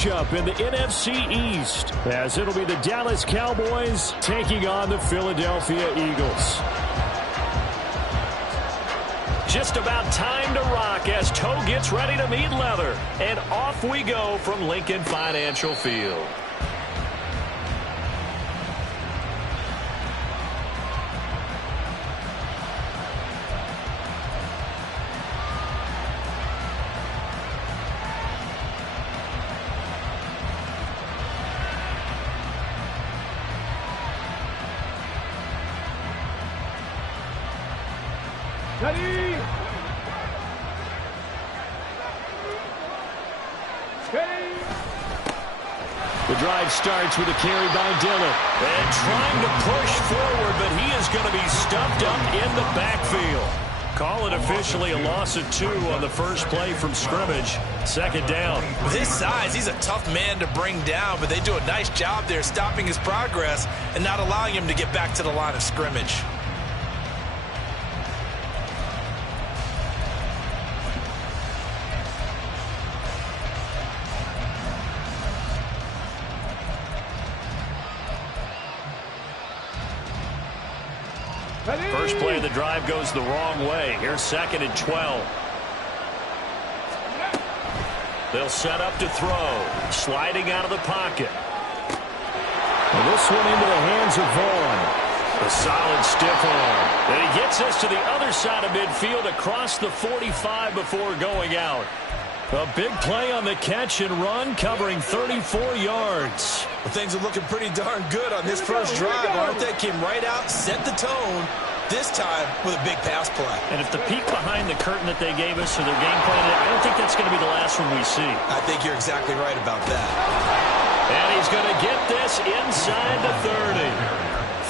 Up in the NFC East, as it'll be the Dallas Cowboys taking on the Philadelphia Eagles. Just about time to rock as toe gets ready to meet leather. And off we go from Lincoln Financial Field. The drive starts with a carry by Dillon. And trying to push forward, but he is going to be stuffed up in the backfield. Call it officially a loss of 2 on the first play from scrimmage. Second down. With his size, he's a tough man to bring down, but they do a nice job there stopping his progress and not allowing him to get back to the line of scrimmage. First play of the drive goes the wrong way. Here's 2nd and 12. They'll set up to throw. Sliding out of the pocket. And this one into the hands of Vaughn. A solid stiff arm. And he gets us to the other side of midfield across the 45 before going out. A big play on the catch and run, covering 34 yards. Well, things are looking pretty darn good on this first drive, aren't they? Came right out, set the tone, this time with a big pass play. And if the peek behind the curtain that they gave us or their game plan, I don't think that's going to be the last one we see. I think you're exactly right about that. And he's going to get this inside the 30.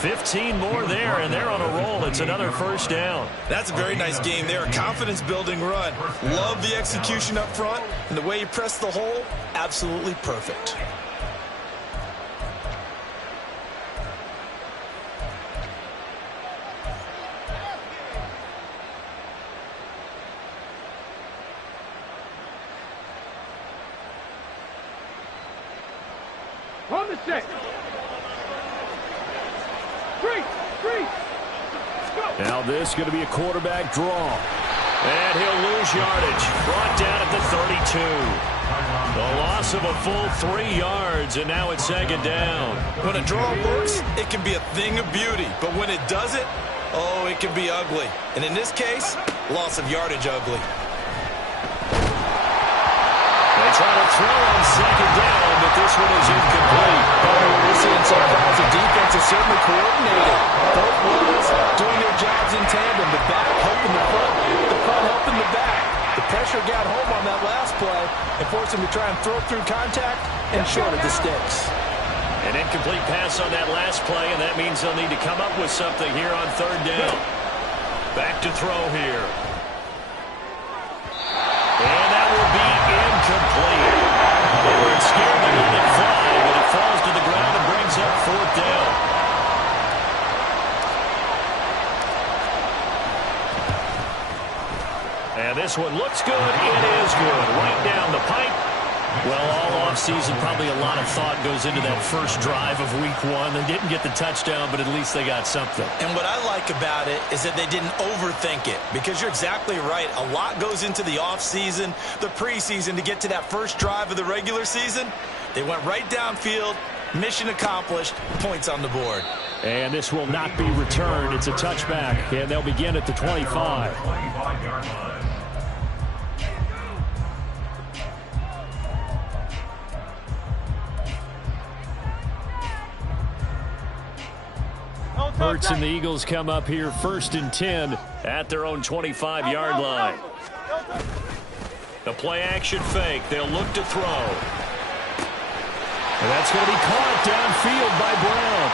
15 more there, and they're on a roll. It's another first down. That's a very nice game there. A confidence-building run. Love the execution up front, and the way you press the hole, absolutely perfect. On the set. Now this is going to be a quarterback draw. And he'll lose yardage. Brought down at the 32. The loss of a full 3 yards, and now it's 2nd down. When a draw works, it can be a thing of beauty. But when it doesn't, oh, it can be ugly. And in this case, loss of yardage ugly. They try to throw on 2nd down, but this one is incomplete. We're seeing some calls. The defense is certainly coordinated. Both levels doing their jobs in tandem. The back helping the front helping the back. The pressure got home on that last play and forced him to try and throw through contact and short of the sticks. An incomplete pass on that last play, and that means they'll need to come up with something here on 3rd down. Back to throw here. And that will be incomplete. They were scared to let it fly, but it falls to the ground and brings up 4th down. And this one looks good. It is good. Right down the pipe. Well, all offseason, probably a lot of thought goes into that first drive of week 1. They didn't get the touchdown, but at least they got something. And what I like about it is that they didn't overthink it, because you're exactly right. A lot goes into the offseason, the preseason, to get to that first drive of the regular season. They went right downfield, mission accomplished, points on the board. And this will not be returned. It's a touchback, and they'll begin at the 25. Hurts and the Eagles come up here 1st and 10 at their own 25-yard line. The play-action fake. They'll look to throw. And that's going to be caught downfield by Brown.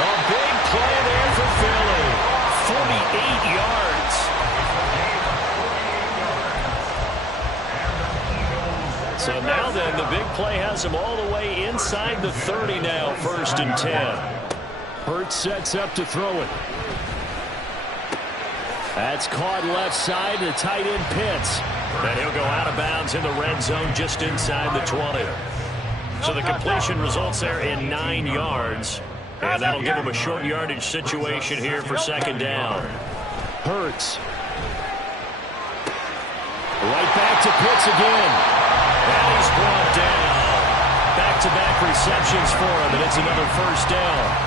A big play there for Philly. 48 yards. So now then, the big play has him all the way inside the 30 now, 1st and 10. Hurts sets up to throw it. That's caught left side to tight end Pitts. And he'll go out of bounds in the red zone just inside the 20. So the completion results there in 9 yards. And that'll give him a short yardage situation here for second down. Hurts. Right back to Pitts again. And he's brought down. Back-to-back receptions for him, and it's another first down.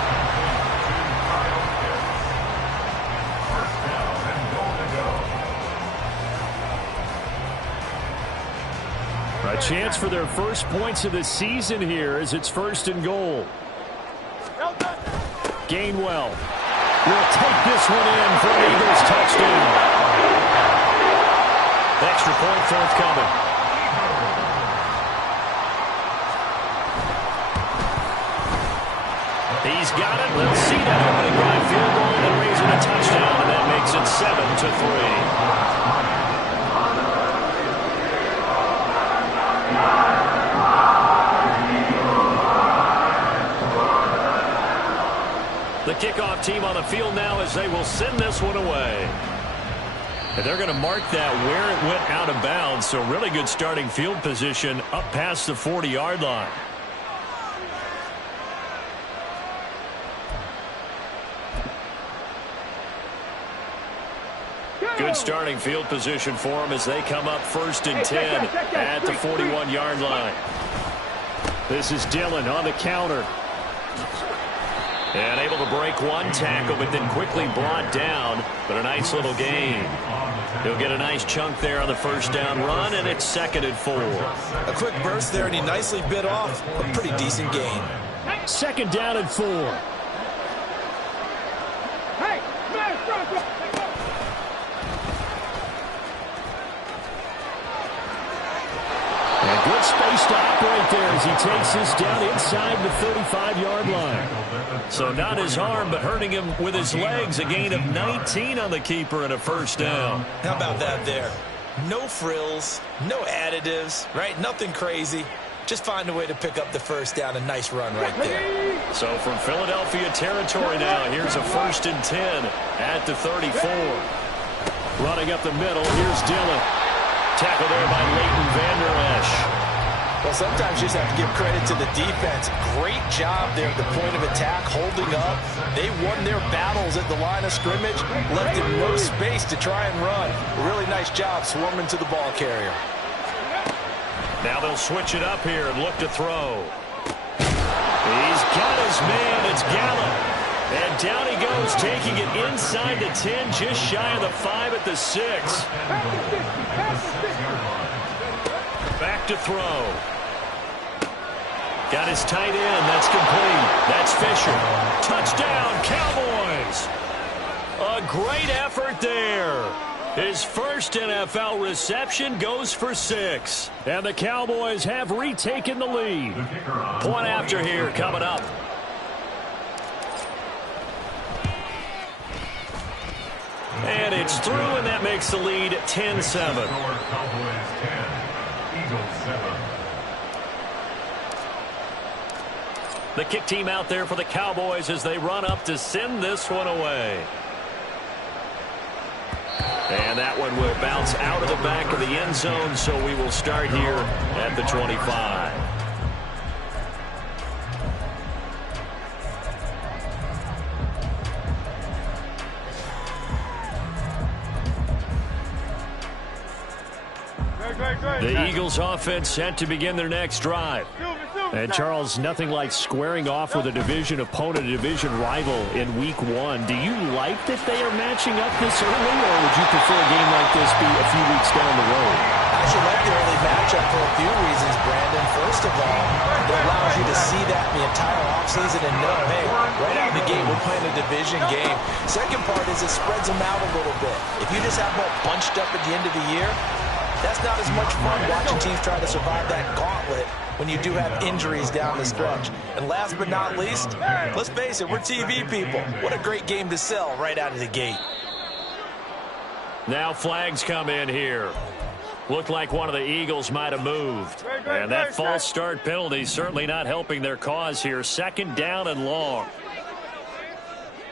A chance for their first points of the season here as it's 1st and goal. Gainwell will take this one in for an Eagles touchdown. Extra point forthcoming. He's got it. Let's see that opening drive field goal and raising a touchdown, and that makes it 7-3. The kickoff team on the field now as they will send this one away. And they're going to mark that where it went out of bounds, so really good starting field position up past the 40-yard line. Good starting field position for them as they come up 1st and 10 at the 41-yard line. This is Dillon on the counter. And able to break one tackle, but then quickly brought down. But a nice little gain. He'll get a nice chunk there on the first down run, and it's 2nd and 4. A quick burst there, and he nicely bit off a pretty decent gain. 2nd down and 4. And good space to operate there as he takes this down inside the 35-yard line. So not his arm, but hurting him with his legs. A gain of 19 on the keeper and a first down. How about that there? No frills, no additives, right? Nothing crazy. Just find a way to pick up the first down. A nice run right there. So from Philadelphia territory now, here's a 1st and 10 at the 34. Running up the middle, here's Dillon. Tackle there by Leighton Vander Esch. Well, sometimes you just have to give credit to the defense. Great job there at the point of attack, holding up. They won their battles at the line of scrimmage, left him no space to try and run. A really nice job swarming to the ball carrier. Now they'll switch it up here and look to throw. He's got his man. It's Gallup. And down he goes, taking it inside the 10, just shy of the 5 at the 6. Back to throw. Got his tight end. That's complete. That's Fisher. Touchdown, Cowboys. A great effort there. His first NFL reception goes for 6. And the Cowboys have retaken the lead. Point after here coming up. And it's through, and that makes the lead 10-7. The kick team out there for the Cowboys as they run up to send this one away. And that one will bounce out of the back of the end zone, so we will start here at the 25. The Eagles offense set to begin their next drive. And Charles, nothing like squaring off with a division opponent, a division rival in week 1. Do you like that they are matching up this early, or would you prefer a game like this be a few weeks down the road? I actually like the early matchup for a few reasons, Brandon. First of all, it allows you to see that in the entire offseason and know, hey, right out of the gate, we're playing a division game. Second part is it spreads them out a little bit. If you just have them all bunched up at the end of the year, that's not as much fun watching teams try to survive that gauntlet when you do have injuries down the stretch. And last but not least, let's face it, we're TV people. What a great game to sell right out of the gate. Now flags come in here. Looked like one of the Eagles might have moved. And that false start penalty certainly not helping their cause here. 2nd down and long.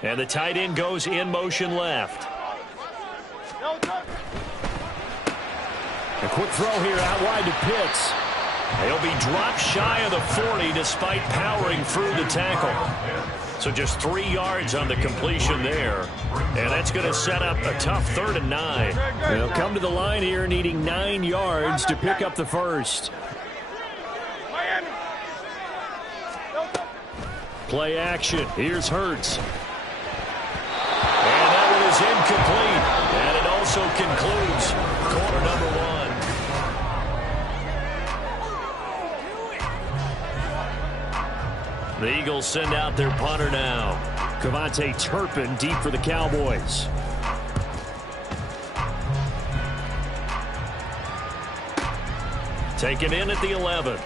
And the tight end goes in motion left. quick throw here out wide to Pitts. He'll be dropped shy of the 40 despite powering through the tackle. So just 3 yards on the completion there. And that's going to set up a tough 3rd and 9. They'll come to the line here needing 9 yards to pick up the first. Play action. Here's Hurts. And that one is incomplete. And it also concludes quarter number 1. The Eagles send out their punter now. Cavante Turpin deep for the Cowboys. Taken in at the 11.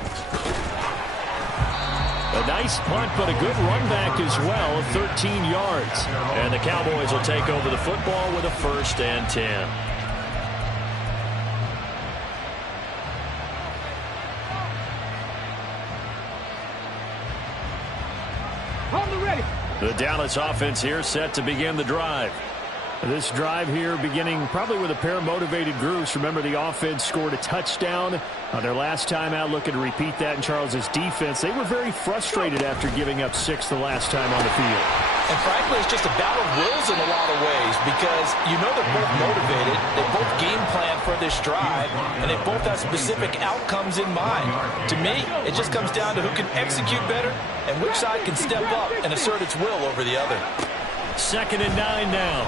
A nice punt, but a good run back as well of 13 yards. And the Cowboys will take over the football with a 1st and 10. The Dallas offense here set to begin the drive. This drive here beginning probably with a pair of motivated groups. Remember, the offense scored a touchdown on their last time out, looking to repeat that in Charles's defense. They were very frustrated after giving up 6 the last time on the field. And frankly, it's just a battle of wills in a lot of ways because you know they're both motivated, they both game plan for this drive, and they both have specific outcomes in mind. To me, it just comes down to who can execute better and which side can step up and assert its will over the other. 2nd and 9 now.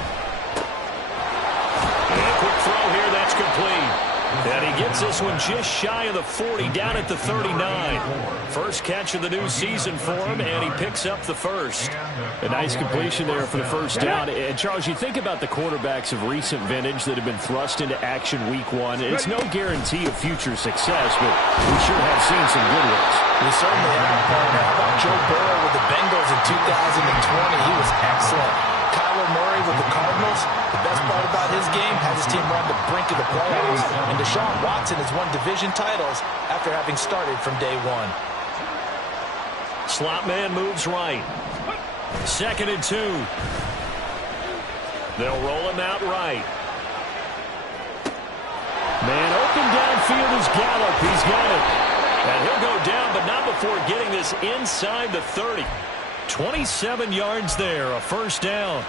And a quick throw here, that's complete. And he gets this one just shy of the 40, down at the 39. First catch of the new season for him, and he picks up the first. A nice completion there for the first down. And, Charles, you think about the quarterbacks of recent vintage that have been thrust into action week 1. It's no guarantee of future success, but we sure have seen some good ones. We certainly have, partner. How about Joe Burrow with the Bengals in 2020? He was excellent. Kyler Murray with the Cardinals. The best part about his game has his team around the brink of the playoffs. And Deshaun Watson has won division titles after having started from day 1. Slot man moves right. 2nd and 2. They'll roll him out right. Man open downfield is Gallup. He's got it. And he'll go down, but not before getting this inside the 30. 27 yards there, a 1st down.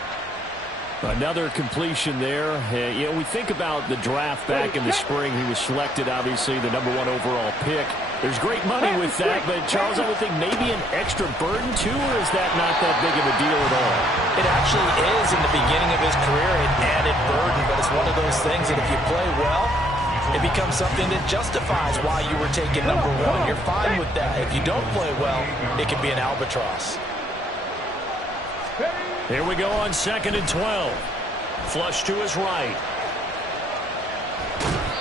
Another completion there. You know, we think about the draft back in the spring. He was selected, obviously, the #1 overall pick. There's great money with that, but, Charles, I would think maybe an extra burden, too, or is that not that big of a deal at all? It actually is in the beginning of his career, an added burden, but it's one of those things that if you play well, it becomes something that justifies why you were taken #1. You're fine with that. If you don't play well, it can be an albatross. Here we go on 2nd and 12. Flush to his right.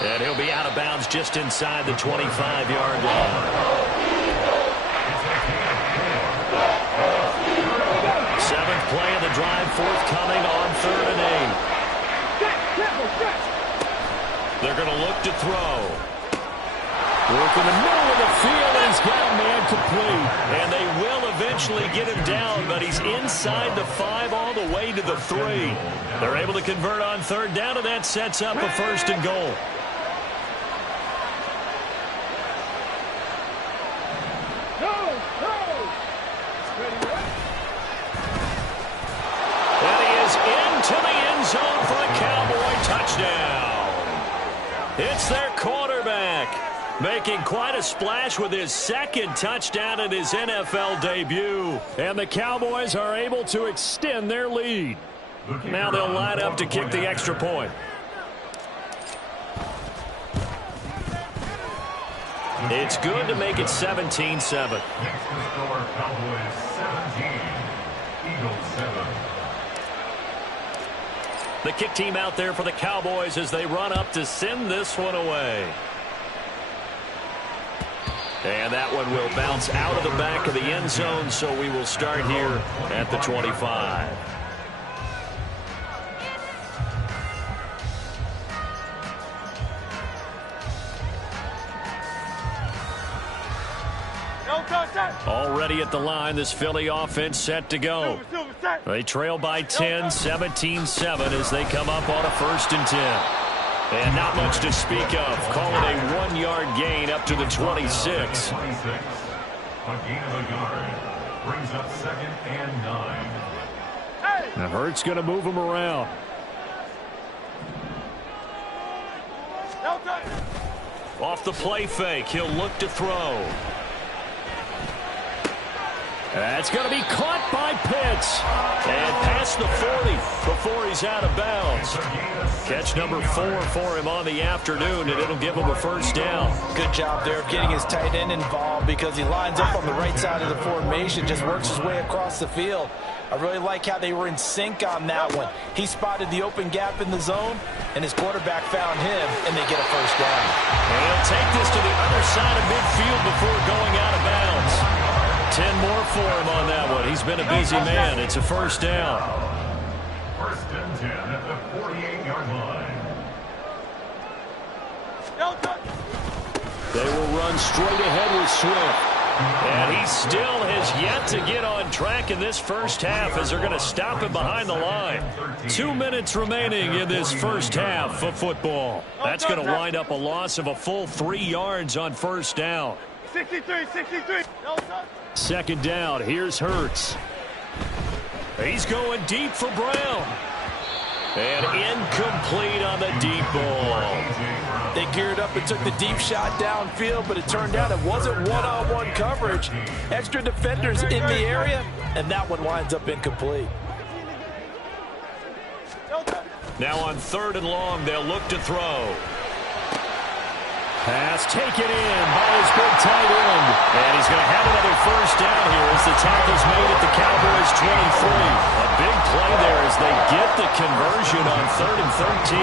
And he'll be out of bounds just inside the 25-yard line. 7th play of the drive forthcoming on 3rd and 8. They're going to look to throw. Work in the middle of the field, and he's got a man complete. And they will eventually get him down, but he's inside the 5 all the way to the 3. They're able to convert on 3rd down, and that sets up a 1st and goal. And he is into the end zone for a Cowboy touchdown. It's their quarterback, making quite a splash with his 2nd touchdown in his NFL debut. And the Cowboys are able to extend their lead. Now they'll line up to kick the extra point. It's good to make it 17-7. The kick team out there for the Cowboys as they run up to send this one away. And that one will bounce out of the back of the end zone, so we will start here at the 25. Already at the line, this Philly offense set to go. They trail by 10, 17-7 as they come up on a 1st and 10. And not much to speak of. Call it a 1-yard gain up to the 26. A gain of a yard brings up 2nd and 9. Now Hurts going to move him around. Off the play fake, he'll look to throw. That's going to be caught by Pitts. And past the 40 before he's out of bounds. Catch number 4 for him on the afternoon, and it'll give him a first down. Good job there of getting his tight end involved because he lines up on the right side of the formation, just works his way across the field. I really like how they were in sync on that one. He spotted the open gap in the zone, and his quarterback found him, and they get a first down. And he'll take this to the other side of midfield before going out of bounds. 10 more for him on that one. He's been a busy man. It's a first down. 1st and 10 at the 48-yard line. They will run straight ahead with Swift. And he still has yet to get on track in this first half as they're going to stop him behind the line. 2 minutes remaining in this first half of football. That's going to wind up a loss of a full 3 yards on first down. 63. 2nd down. Here's Hurts. He's going deep for Brown. And incomplete on the deep ball. They geared up and took the deep shot downfield, but it turned out it wasn't one-on-one coverage. Extra defenders in the area, and that one winds up incomplete. Now on 3rd and long, they'll look to throw. Pass taken in by his big tight end. And he's going to have another first down here as the tackle's made at the Cowboys' 23. A big play there as they get the conversion on 3rd and 13.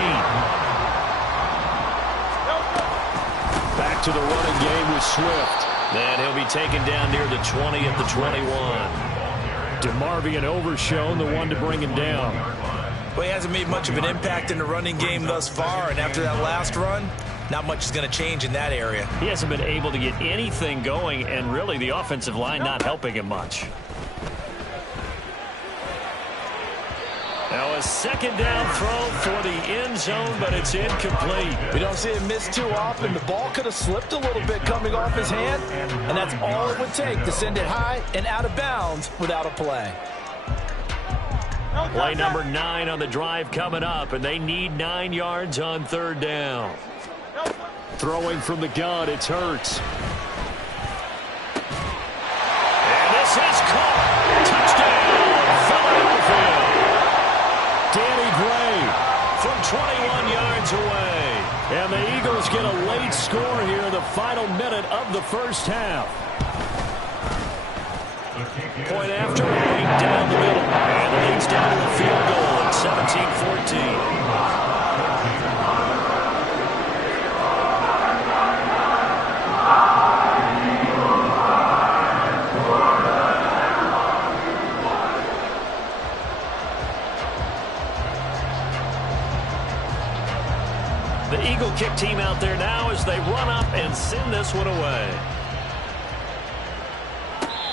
Back to the running game with Swift. And he'll be taken down near the 20 at the 21. DeMarvion Overshown, the one to bring him down. Well, he hasn't made much of an impact in the running game thus far, and after that last run, not much is going to change in that area. He hasn't been able to get anything going, and really the offensive line not helping him much. Now a 2nd down throw for the end zone, but it's incomplete. We don't see him miss too often. The ball could have slipped a little bit coming off his hand, and that's all it would take to send it high and out of bounds without a play. Play number 9 on the drive coming up, and they need 9 yards on 3rd down. Throwing from the gun, it's Hurts. And this is caught. Touchdown, Philadelphia. Danny Gray from 21 yards away. And the Eagles get a late score here in the final minute of the first half. Point after, right down the middle. And it leads down to a field goal at 17-14. The Eagle kick team out there now as they run up and send this one away.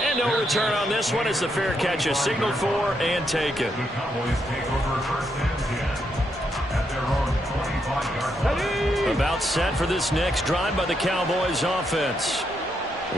And no return on this one as the fair catch is signaled for and taken. The Cowboys take over 1st and 10 at their own 25-yard line. About set for this next drive by the Cowboys offense.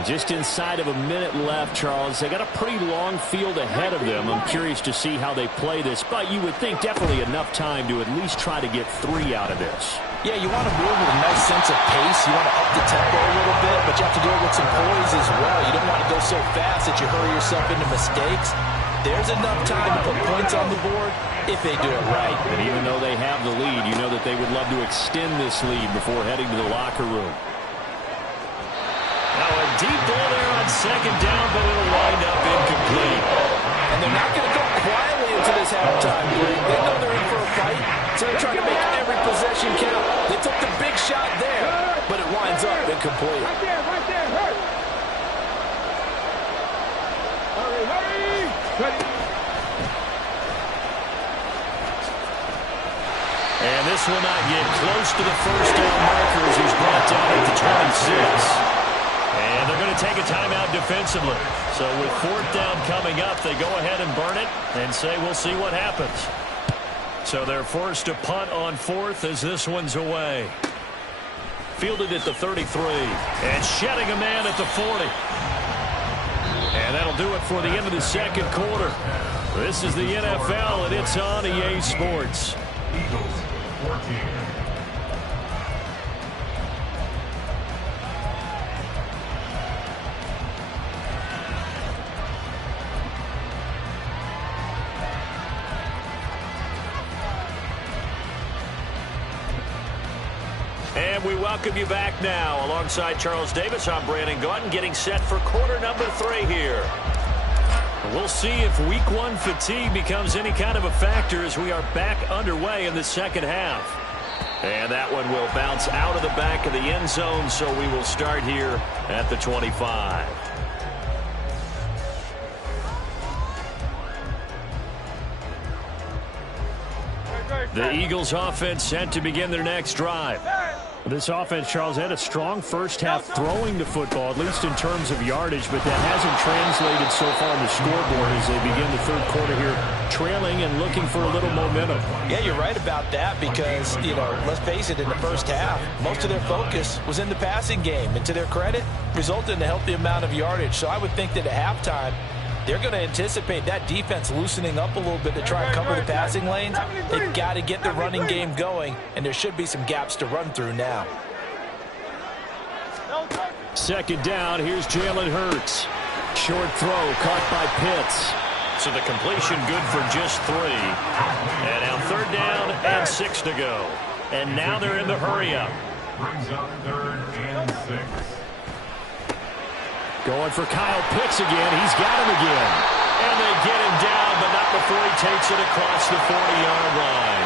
Just inside of a minute left, Charles. They got a pretty long field ahead of them. I'm curious to see how they play this, but you would think definitely enough time to at least try to get 3 out of this. Yeah, you want to move with a nice sense of pace. You want to up the tempo a little bit, but you have to do it with some poise as well. You don't want to go so fast that you hurry yourself into mistakes. There's enough time to put points on the board if they do it right. And even though they have the lead, you know that they would love to extend this lead before heading to the locker room. Now a deep ball there on 2nd down, but it'll wind up incomplete. And they're not going to go quietly into this halftime break. They know they're in for a fight, so they're trying to make every possession count. They took the big shot there, but it winds up incomplete. Right there, hurt. Hurry. Ready. And this will not get close to the first down marker as he's brought down at the 26. And they're going to take a timeout defensively. So with 4th down coming up, they go ahead and burn it and say we'll see what happens. So they're forced to punt on fourth as this one's away. Fielded at the 33. And shedding a man at the 40. And that'll do it for the end of the second quarter. This is the NFL, and it's on EA Sports. Eagles 14. And we welcome you back now. Alongside Charles Davis, I'm Brandon Gaudin, getting set for quarter number 3 here. We'll see if week 1 fatigue becomes any kind of a factor as we are back underway in the second half. And that one will bounce out of the back of the end zone, so we will start here at the 25. The Eagles offense set to begin their next drive. This offense, Charles, had a strong first half throwing the football, at least in terms of yardage, but that hasn't translated so far on the scoreboard as they begin the third quarter here, trailing and looking for a little momentum. Yeah, you're right about that because, let's face it, in the first half, most of their focus was in the passing game. And to their credit, resulted in a healthy amount of yardage. So I would think that at halftime, they're going to anticipate that defense loosening up a little bit to try and cover the passing lanes. They've got to get the running game going, and there should be some gaps to run through now. Second down, here's Jalen Hurts. Short throw caught by Pitts. So the completion good for just 3. And now third down and 6 to go. And now they're in the hurry-up. Brings up 3rd and 6. Going for Kyle Pitts again. He's got him again. And they get him down, but not before he takes it across the 40-yard line.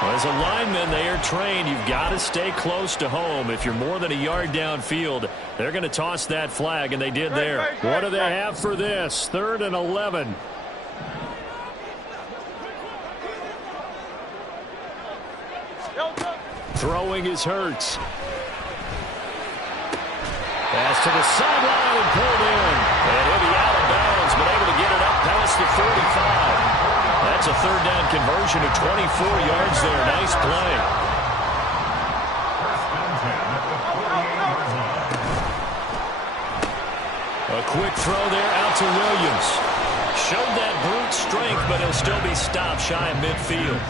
Well, as a lineman, they are trained. You've got to stay close to home. If you're more than a yard downfield, they're going to toss that flag, and they did there. What do they have for this? 3rd and 11. Throwing is Hurts. Pass to the sideline and pulled in. And he'll be out of bounds, but able to get it up past the 35. That's a third down conversion of 24 yards there. Nice play. A quick throw there out to Williams. Showed that brute strength, but he'll still be stopped shy of midfield.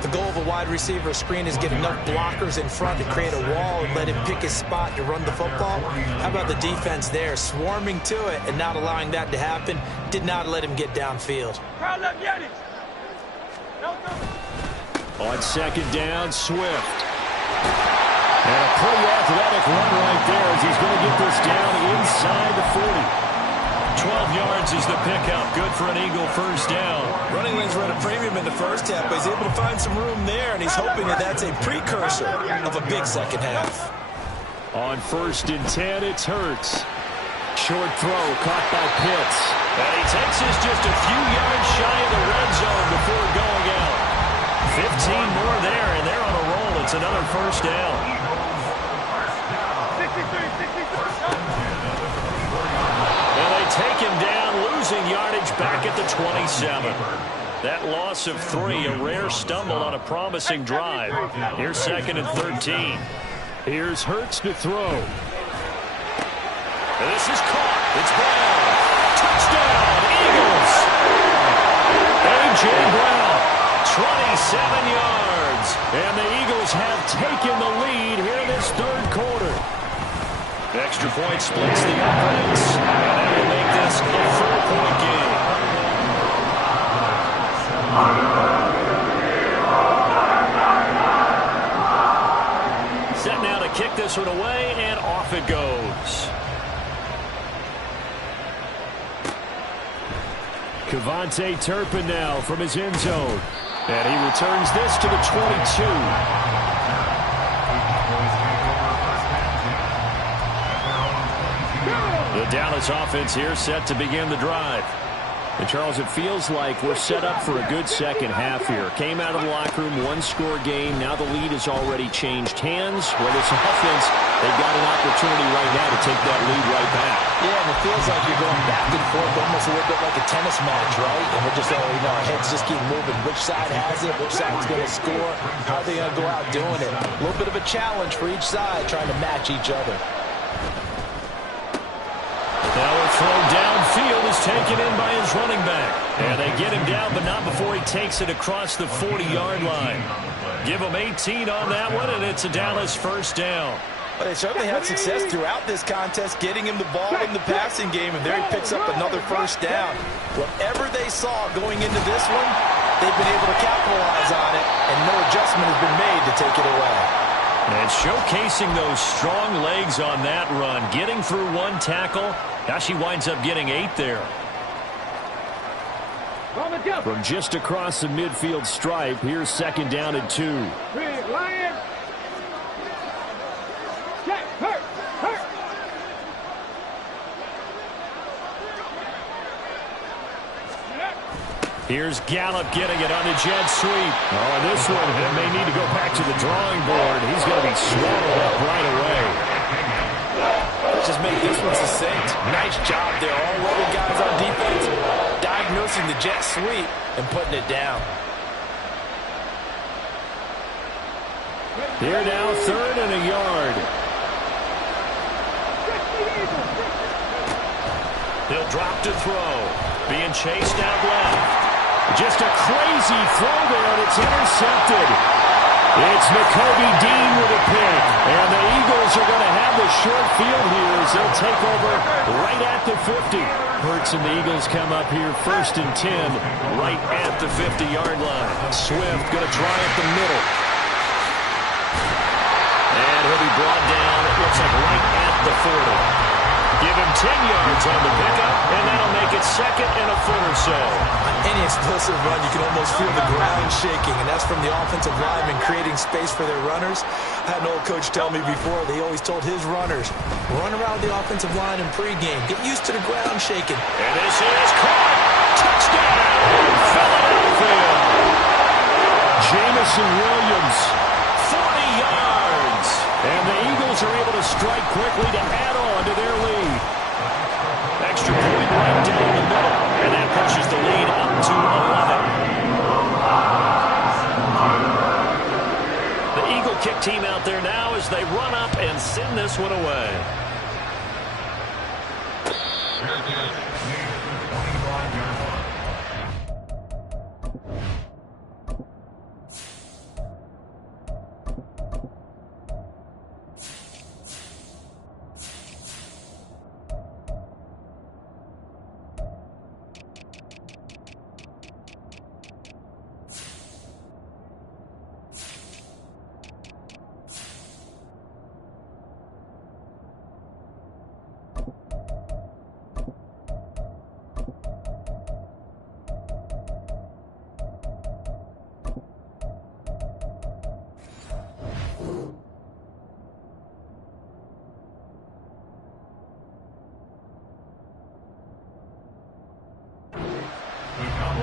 The goal of a wide receiver screen is get enough blockers in front to create a wall and let him pick his spot to run the football. How about the defense there, swarming to it and not allowing that to happen? Did not let him get downfield. On second down, Swift. And a pretty athletic run right there as he's going to get this down inside the 40. 12 yards is the pickup. Good for an Eagle first down. Running lanes were at a premium in the first half, but he's able to find some room there, and he's hoping that that's a precursor of a big second half. On 1st and 10, it's Hurts. Short throw caught by Pitts. And he takes this just a few yards shy of the red zone before going out. 15 more there, and they're on a roll. It's another first down. 63. And they take him down, losing yardage back at the 27. That loss of 3, a rare stumble on a promising drive. Here's 2nd and 13. Here's Hurts to throw. And this is caught. It's Brown. Touchdown, Eagles. A.J. Brown, 27 yards. And the Eagles have taken the lead here in this third quarter. Extra point splits the offense. And that will make this a 4-point game. Set now to kick this one away, and off it goes. Kevontae Turpin now from his end zone. And he returns this to the 22. The Dallas offense here set to begin the drive. And Charles, it feels like we're set up for a good second half here. Came out of the locker room, 1-score game. Now the lead has already changed hands. Well, this offense They've got an opportunity right now to take that lead right back. Yeah, and it feels like you're going back and forth, almost a little bit like a tennis match, right? And we're just, our heads just keep moving. Which side has it? Which side's going to score? How are they going to go out doing it? A little bit of a challenge for each side, trying to match each other. Now a throw downfield is taken in by his running back. And they get him down, but not before he takes it across the 40-yard line. Give him 18 on that one, and it's a Dallas first down. Well, they certainly had success throughout this contest, getting him the ball in the passing game, and there he picks up another first down. Whatever they saw going into this one, they've been able to capitalize on it, and no adjustment has been made to take it away. And showcasing those strong legs on that run, getting through one tackle. Gosh, he winds up getting 8 there. From just across the midfield stripe, here's second down and 2. Lion. Check. Hurt. Here's Gallup getting it on the jet sweep. Oh, and this one may need to go back to the drawing board. He's going to be swallowed up right away. Let's just make this one succinct. Nice job there. All 11 guys on defense diagnosing the jet sweep and putting it down. Here now, 3rd and a yard. He'll drop to throw. Being chased out left. Just a crazy throw there, and it's intercepted. It's Nakobe Dean with a pick. And the Eagles are going to have the short field here as they'll take over right at the 50. Hurts and the Eagles come up here 1st and 10 right at the 50-yard line. Swift going to try at the middle. And he'll be brought down, it looks like right at the 40. Give him 10 yards on the pickup, and that'll make it 2nd and a foot or so. Any explosive run, you can almost feel the ground shaking, and that's from the offensive linemen creating space for their runners. I had an old coach tell me before, they always told his runners, run around the offensive line in pregame. Get used to the ground shaking. And this is caught. Touchdown, Philadelphia. Jamison Williams. 40 yards. And the Eagles are able to strike quickly to add on to their lead. Extra point right down the middle. And that pushes the lead up to 11. The Eagle kick team out there now as they run up and send this one away.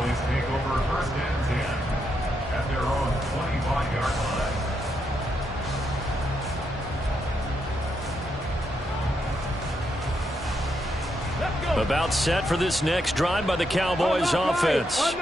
Take over 1st and 10 at their own 25-yard line. About set for this next drive by the Cowboys offense.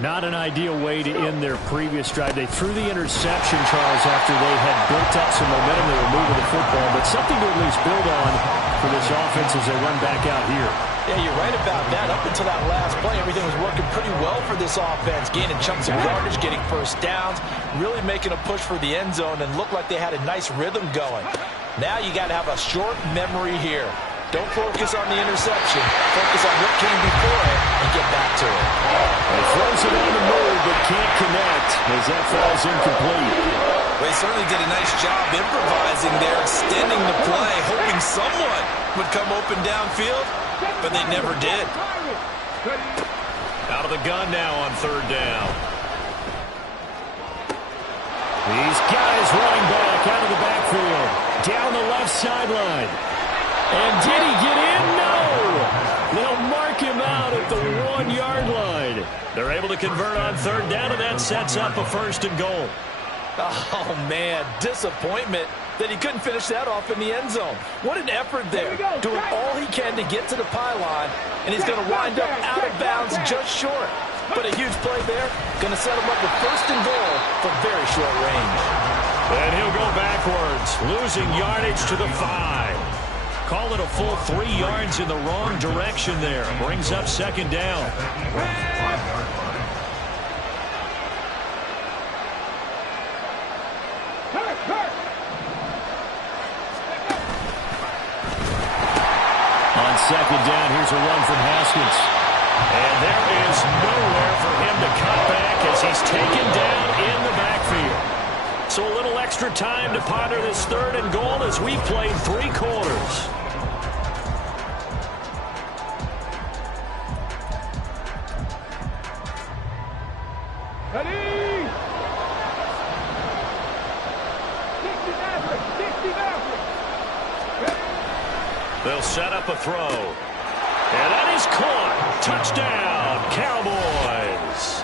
Not an ideal way to end their previous drive. They threw the interception, Charles, after they had built up some momentum. They were moving the football, but something to at least build on for this offense as they run back out here. Yeah, you're right about that. Up until that last play, everything was working pretty well for this offense, gaining chunks of yardage, getting first downs, really making a push for the end zone, and looked like they had a nice rhythm going. Now you got to have a short memory here. Don't focus on the interception. Focus on what came before it and get back to it. He throws it on the move, but can't connect as that falls incomplete. Well, he certainly did a nice job improvising there, extending the play, hoping someone would come open downfield, but they never did. Out of the gun now on 3rd down. These guys running back out of the backfield. Down the left sideline. And did he get in? No! They'll mark him out at the 1-yard line. They're able to convert on 3rd down, and that sets up a 1st and goal. Oh, man, disappointment that he couldn't finish that off in the end zone. What an effort there. Doing all he can to get to the pylon, and he's going to wind up out of bounds just short. But a huge play there. Going to set him up with first and goal from very short range. And he'll go backwards, losing yardage to the 5. Call it a full 3 yards in the wrong direction there. Brings up second down. On second down, here's a run from Haskins. And there is nowhere for him to cut back as he's taken down in the backfield. So a little extra time to ponder this third and goal as we played 3 quarters. They'll set up a throw. And that is caught. Touchdown, Cowboys.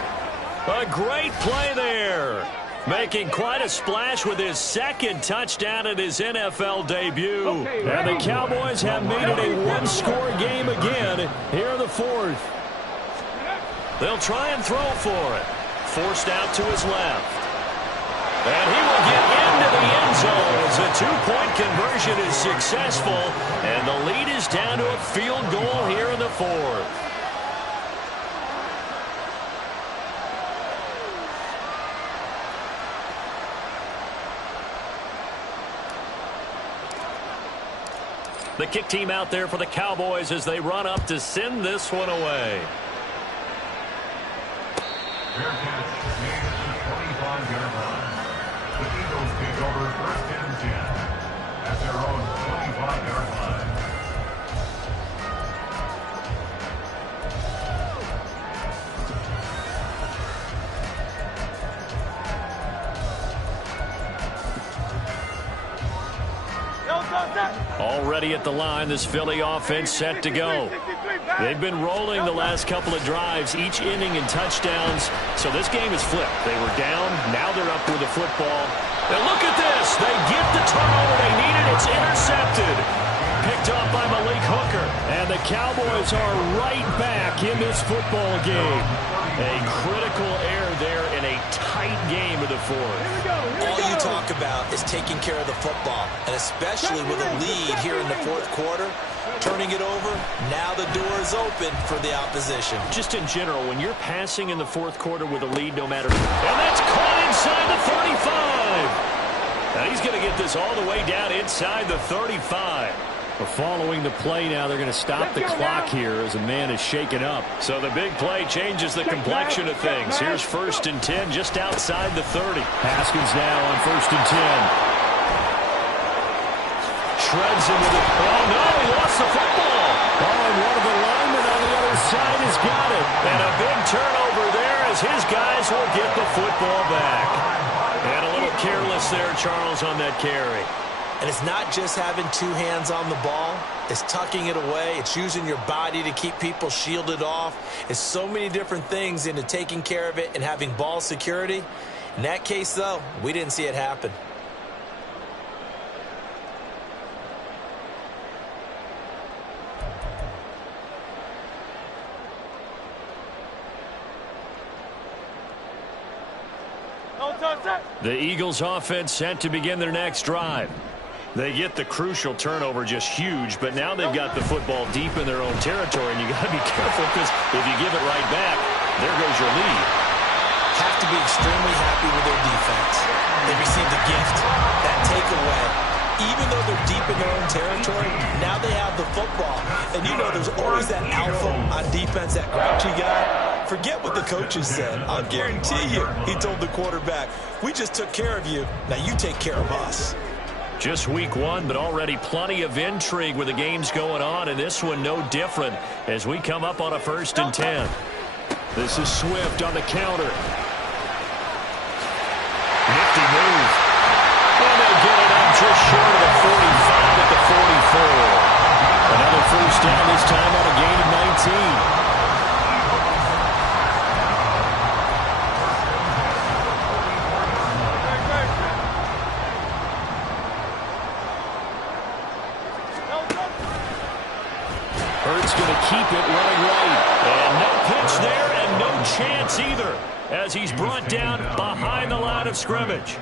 A great play there. Making quite a splash with his second touchdown at his NFL debut. And the Cowboys have made it a one-score game again here in the 4th. They'll try and throw for it. Forced out to his left. And he will get into the end zone as a 2-point conversion is successful. And the lead is down to a field goal here in the 4th. The kick team out there for the Cowboys as they run up to send this one away. Fair catch, made at the 25-yard line. The Eagles take over first and 10 at their own 25-yard line. Already at the line, this Philly offense set to go. They've been rolling the last couple of drives, each inning in touchdowns. So this game is flipped. They were down, now they're up with the football. And look at this. They get the turnover they needed. It's intercepted. Picked up by Malik Hooker. And the Cowboys are right back in this football game. A critical error there in a tight game of the 4th. All you talk about is taking care of the football, and especially with a lead here in the 4th quarter. Turning it over, now the door is open for the opposition. Just in general, when you're passing in the 4th quarter with a lead, no matter... And that's caught inside the 35. Now he's going to get this all the way down inside the 35. Following the play now, they're going to stop the clock here as a man is shaken up. So the big play changes the complexion of things. Here's first and 10 just outside the 30. Haskins now on first and 10. Shreds him with it. Oh, no, he lost the football. Oh, and one of the linemen on the other side has got it. And a big turnover there as his guys will get the football back. And a little careless there, Charles, on that carry. And it's not just having 2 hands on the ball. It's tucking it away. It's using your body to keep people shielded off. It's so many different things into taking care of it and having ball security. In that case, though, we didn't see it happen. The Eagles offense set to begin their next drive. They get the crucial turnover, just huge, but now they've got the football deep in their own territory, and you got to be careful because if you give it right back, there goes your lead. Have to be extremely happy with their defense. They received a gift, that takeaway. Even though they're deep in their own territory, now they have the football. And you know there's always that alpha on defense, that grouchy guy. Forget what the coaches said. I'll guarantee you, he told the quarterback, we just took care of you. Now you take care of us. Just week 1, but already plenty of intrigue with the games going on, and this one no different as we come up on a first and 10. This is Swift on the counter. Nifty move. And they get it up just short of the 45 at the 44. Another first down, this time on a gain of 19. Hurts going to keep it running right. And no pitch there and no chance either as he's brought down behind the line of scrimmage.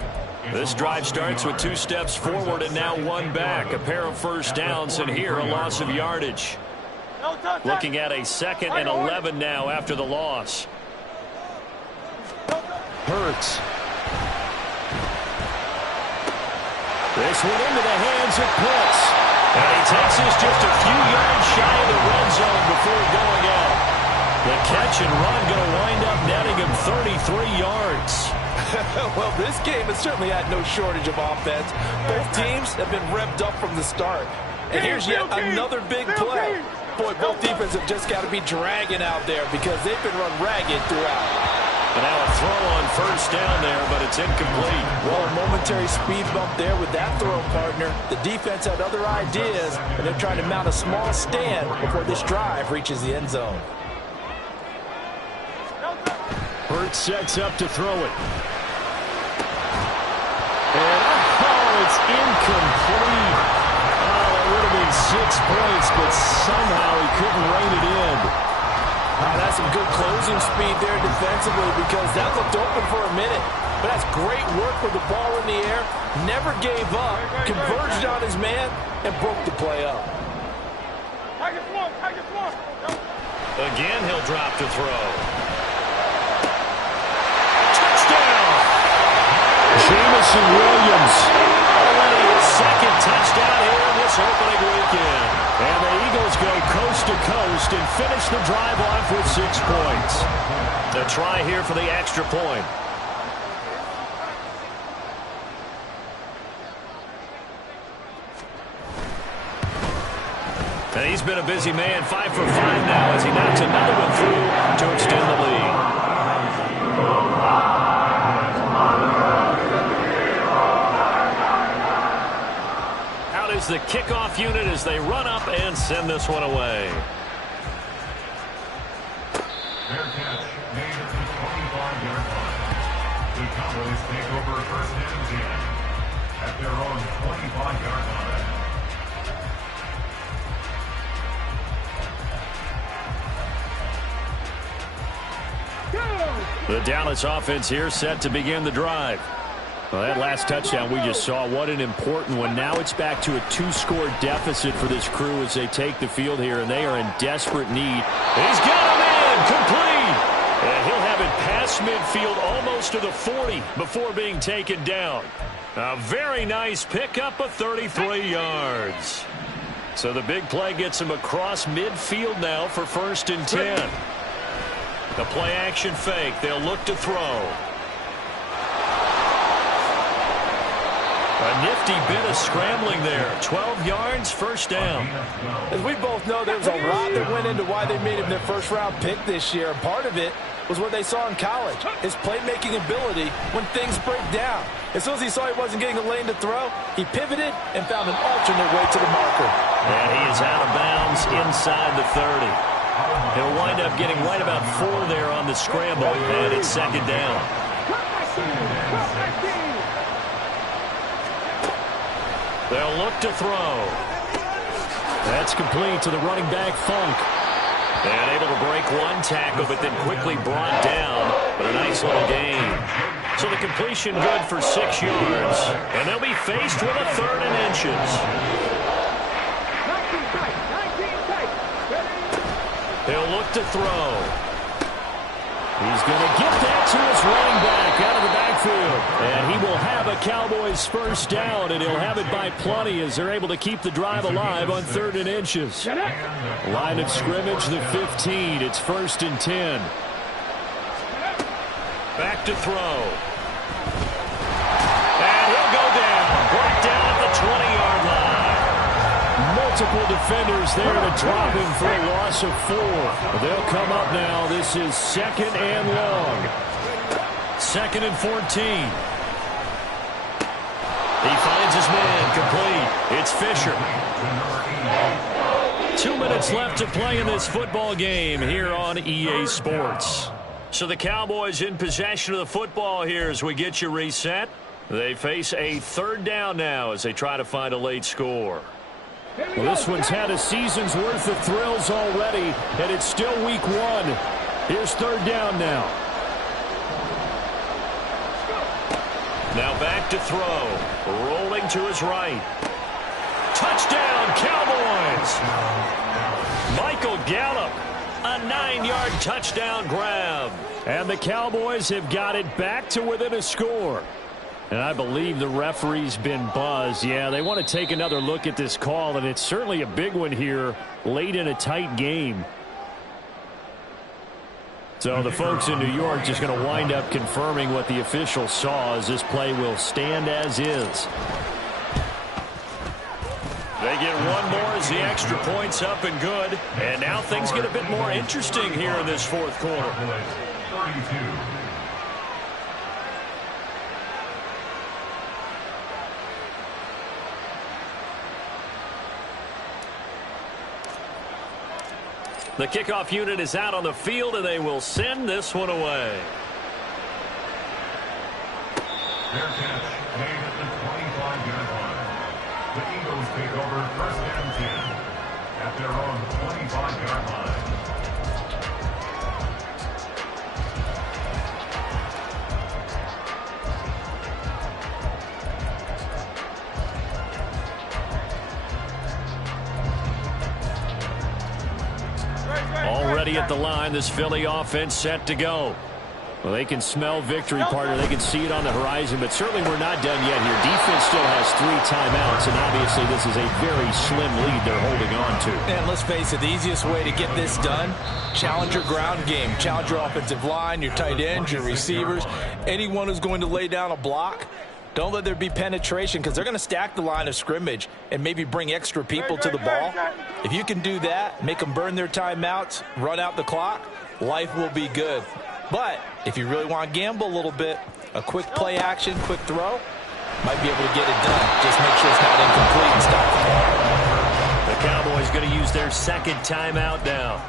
This drive starts with 2 steps forward and now 1 back. A pair of first downs and here a loss of yardage. Looking at a 2nd and 11 now after the loss. Hurts. This one into the hands of Pitts. And he takes this just a few yards shy of the red zone before going out. The catch and run going to wind up netting him 33 yards. Well, this game has certainly had no shortage of offense. Both teams have been revved up from the start. And here's yet another big play. Boy, both defenses have just got to be dragging out there because they've been run ragged throughout. And now a throw on first down there, but it's incomplete. Well, a momentary speed bump there with that throw, partner. The defense had other ideas, and they're trying to mount a small stand before this drive reaches the end zone. Hurts sets up to throw it. And it's incomplete. Oh, that would have been 6 points, but somehow he couldn't rein it in. That's some good closing speed there defensively because that looked open for a minute. But that's great work with the ball in the air. Never gave up, converged on his man, and broke the play up. Again, he'll drop to throw. Touchdown! Jamison Williams. Already his 2nd touchdown here in this opening weekend. And the Eagles go coast to coast and finish the drive off with 6 points. The try here for the extra point. And he's been a busy man, 5 for 5 now as he knocks another one through to extend the lead. Out is the kickoff unit as they run up and send this one away. Fair catch made at the 25-yard line. The Cowboys take over first and 10 at their own 25-yard line. The Dallas offense here set to begin the drive. Well, that last touchdown we just saw, what an important one. Now it's back to a 2-score deficit for this crew as they take the field here, and they are in desperate need. He's got him in, complete. And he'll have it past midfield almost to the 40 before being taken down. A very nice pickup of 33 yards. So the big play gets him across midfield now for first and 10. The play action fake. They'll look to throw. A nifty bit of scrambling there. 12 yards, first down. As we both know, there was a lot that went into why they made him their first-round pick this year. And part of it was what they saw in college, his playmaking ability when things break down. As soon as he saw he wasn't getting a lane to throw, he pivoted and found an alternate way to the marker. And he is out of bounds inside the 30. He'll wind up getting right about 4 there on the scramble, and it's second down. They'll look to throw. That's complete to the running back, Funk. And able to break one tackle, but then quickly brought down. But a nice little gain. So the completion good for 6 yards. And they'll be faced with a 3rd and inches. He'll look to throw. He's going to get that to his running back out of the backfield. And he will have a Cowboys first down, and he'll have it by plenty as they're able to keep the drive alive on 3rd and inches. Line of scrimmage, the 15. It's first and 10. Back to throw. And he'll go down. Brought down at the 20-yard line. Multiple defenders there to drop him for a loss of 4. They'll come up now. This is 2nd and long. 2nd and 14. He finds his man complete. It's Fisher. 2 minutes left to play in this football game here on EA Sports. So the Cowboys in possession of the football here as we get you reset. They face a 3rd down now as they try to find a late score. Well, this one's had a season's worth of thrills already, and it's still week one. Here's third down now. Now back to throw. Rolling to his right. Touchdown, Cowboys! Michael Gallup, a 9-yard touchdown grab. And the Cowboys have got it back to within a score. And I believe the referee's been buzzed. Yeah, they want to take another look at this call, and it's certainly a big one here late in a tight game. So the folks in New York just going to wind up confirming what the official saw, as this play will stand as is. They get one more as the extra point's up and good. And now things get a bit more interesting here in this fourth quarter. 32. The kickoff unit is out on the field, and they will send this one away. Their catch made at the 25-yard line. The Eagles take over first and 10 at their own 25-yard line. Already at the line, this Philly offense set to go. Well, they can smell victory, partner. They can see it on the horizon, but certainly we're not done yet here. Defense still has 3 timeouts, and obviously this is a very slim lead they're holding on to. And let's face it, the easiest way to get this done, challenge your ground game. Challenge your offensive line, your tight ends, your receivers, anyone who's going to lay down a block. Don't let there be penetration, because they're going to stack the line of scrimmage and maybe bring extra people to the ball. If you can do that, make them burn their timeouts, run out the clock, life will be good. But if you really want to gamble a little bit, a quick play action, quick throw, might be able to get it done. Just make sure it's not incomplete and stop the clock. The Cowboys going to use their second timeout now,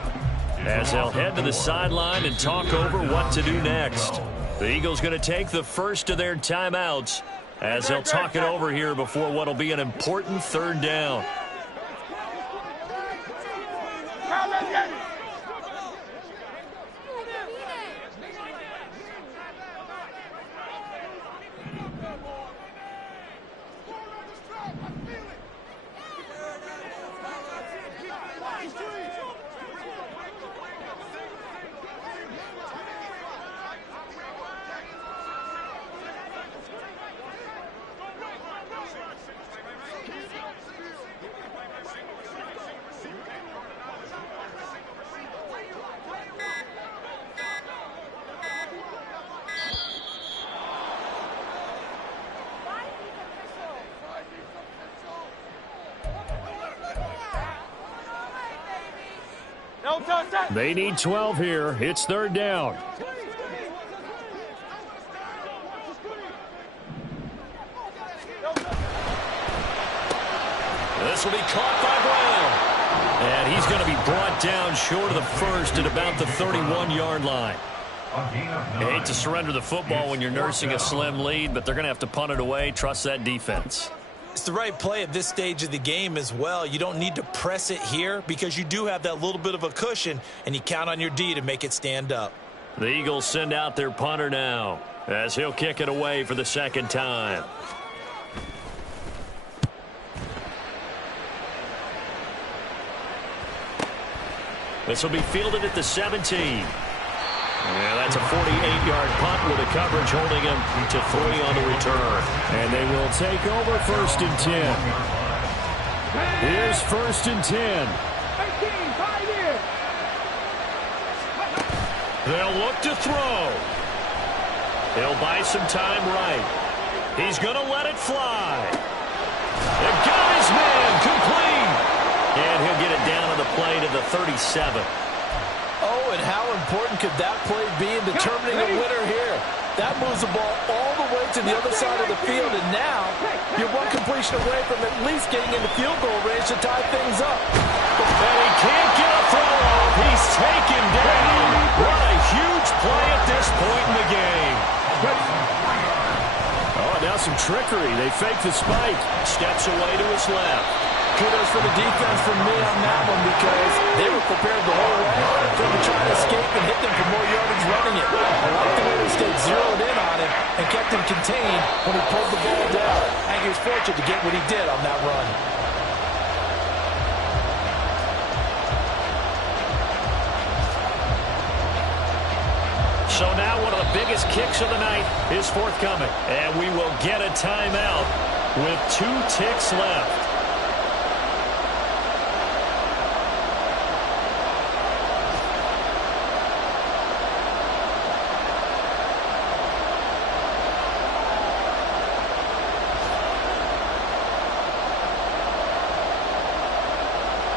as they'll head to the sideline and talk over what to do next. The Eagles going to take the first of their timeouts, as they'll talk it over here before what will be an important third down. They need 12 here. It's third down. This will be caught by Brown. And he's going to be brought down short of the first at about the 31-yard line. You hate to surrender the football when you're nursing a slim lead, but they're going to have to punt it away. Trust that defense. It's the right play at this stage of the game as well. You don't need to press it here because you do have that little bit of a cushion, and you count on your D to make it stand up. The Eagles send out their punter now, as he'll kick it away for the second time. This will be fielded at the 17. Yeah, that's a 48-yard punt with the coverage holding him to 3 on the return. And they will take over first and 10. Here's first and 10. They'll look to throw. He'll buy some time right. He's going to let it fly. They got his man complete. And he'll get it down on the play to the 37. Oh, and how important could that play be in determining a winner here? That moves the ball all the way to the other side of the field, and now you're one completion away from at least getting into field goal range to tie things up. And he can't get a throw off. He's taken down. What a huge play at this point in the game. Oh, now some trickery. They fake the spike. Steps away to his left. Kudos for the defense from me on that one because they were prepared the whole way for him to try to escape and hit them for more yardage running it. I like the way they stayed zeroed in on him and kept him contained when he pulled the ball down. I think he was fortunate to get what he did on that run. So now one of the biggest kicks of the night is forthcoming. And we will get a timeout with 2 ticks left.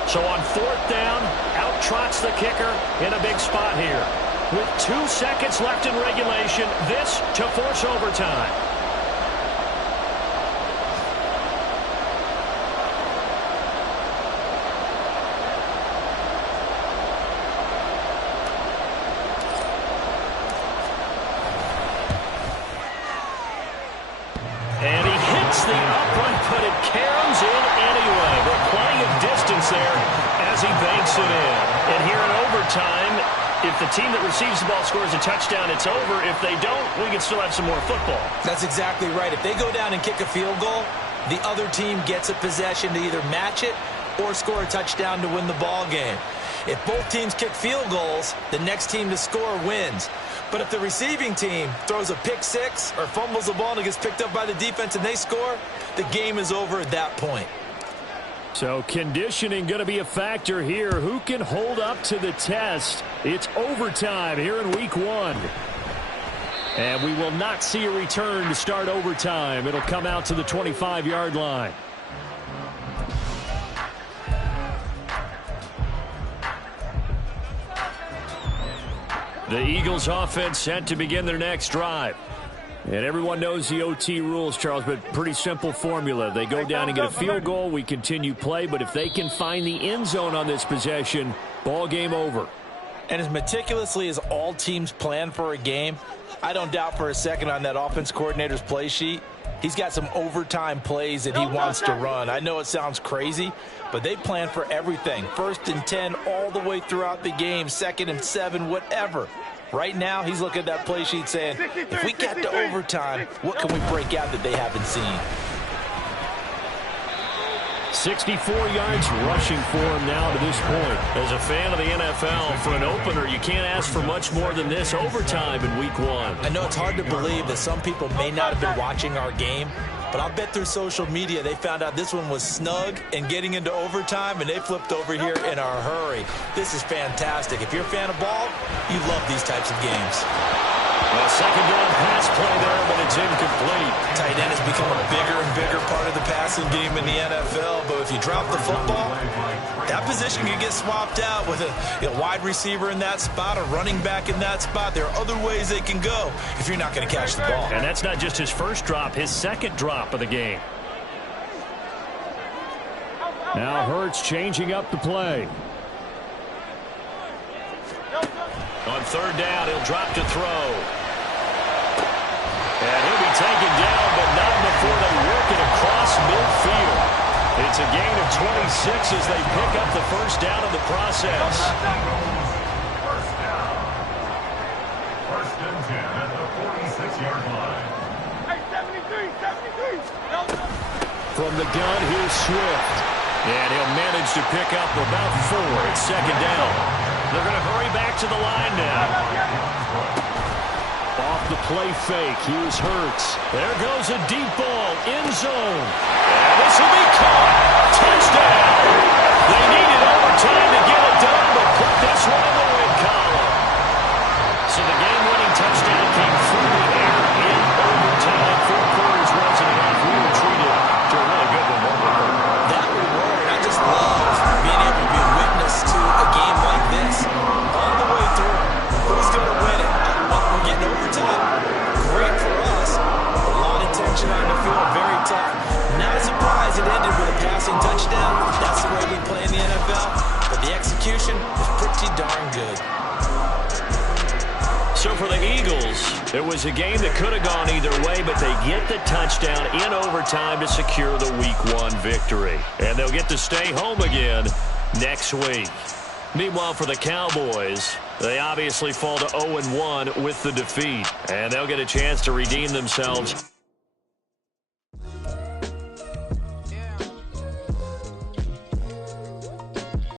So on 4th down, out trots the kicker in a big spot here. With 2 seconds left in regulation, this to force overtime. And he hits the upright, but it caroms in anyway. With plenty of distance there as he banks it in. And here in overtime, if the team that receives the ball scores a touchdown, it's over. If they don't, we can still have some more football. That's exactly right. If they go down and kick a field goal, the other team gets a possession to either match it or score a touchdown to win the ball game. If both teams kick field goals, the next team to score wins. But if the receiving team throws a pick six or fumbles the ball and it gets picked up by the defense and they score, the game is over at that point. So conditioning going to be a factor here. Who can hold up to the test? It's overtime here in week 1. And we will not see a return to start overtime. It'll come out to the 25-yard line. The Eagles offense set to begin their next drive. And everyone knows the OT rules, Charles, but pretty simple formula. They go down and get a field goal, we continue play, but if they can find the end zone on this possession, ball game over. And as meticulously as all teams plan for a game, I don't doubt for a second on that offense coordinator's play sheet, he's got some overtime plays that he wants to run. I know it sounds crazy, but they plan for everything. 1st and 10 all the way throughout the game, 2nd and 7, whatever. Right now, he's looking at that play sheet saying, if we get to overtime, what can we break out that they haven't seen? 64 yards rushing for him now to this point. As a fan of the NFL, for an opener, you can't ask for much more than this overtime in week 1. I know it's hard to believe that some people may not have been watching our game, but I'll bet through social media they found out this one was snug and getting into overtime, and they flipped over here in a hurry. This is fantastic. If you're a fan of ball, you love these types of games. A second down pass play there, but it's incomplete. Tight end has become a bigger and bigger part of the passing game in the NFL, but if you drop the football, that position can get swapped out with a wide receiver in that spot, a running back in that spot. There are other ways they can go if you're not going to catch the ball. And that's not just his first drop, his second drop of the game. Now Hurts changing up the play. On 3rd down, he'll drop to throw. And he'll be taken down, but not before they work it across midfield. It's a gain of 26 as they pick up the first down in the process. First down. 1st and 10 at the 46-yard line. Hey, 73. From the gun, here's Swift. And he'll manage to pick up about 4 at 2nd down. They're going to hurry back to the line now. Off the play fake, here's Hurts. There goes a deep ball, end zone. And this will be caught. Touchdown. They needed overtime to get it done, but put this one in the win column. So the game-winning touchdown came through the air in overtime. 4 quarters runs and a half. We were treated to a really good one. That reward, I just love being able to be a witness to a game like this all the way through. Who's going to win it? We're getting overtime. Great for us. A lot of tension on the field. Very tough. Not surprised it ended with a passing touchdown. That's the way we play in the NFL. But the execution is pretty darn good. So for the Eagles, It was a game that could have gone either way, but they get the touchdown in overtime to secure the Week 1 victory. And they'll get to stay home again next week. Meanwhile, for the Cowboys, they obviously fall to 0-1 with the defeat. And they'll get a chance to redeem themselves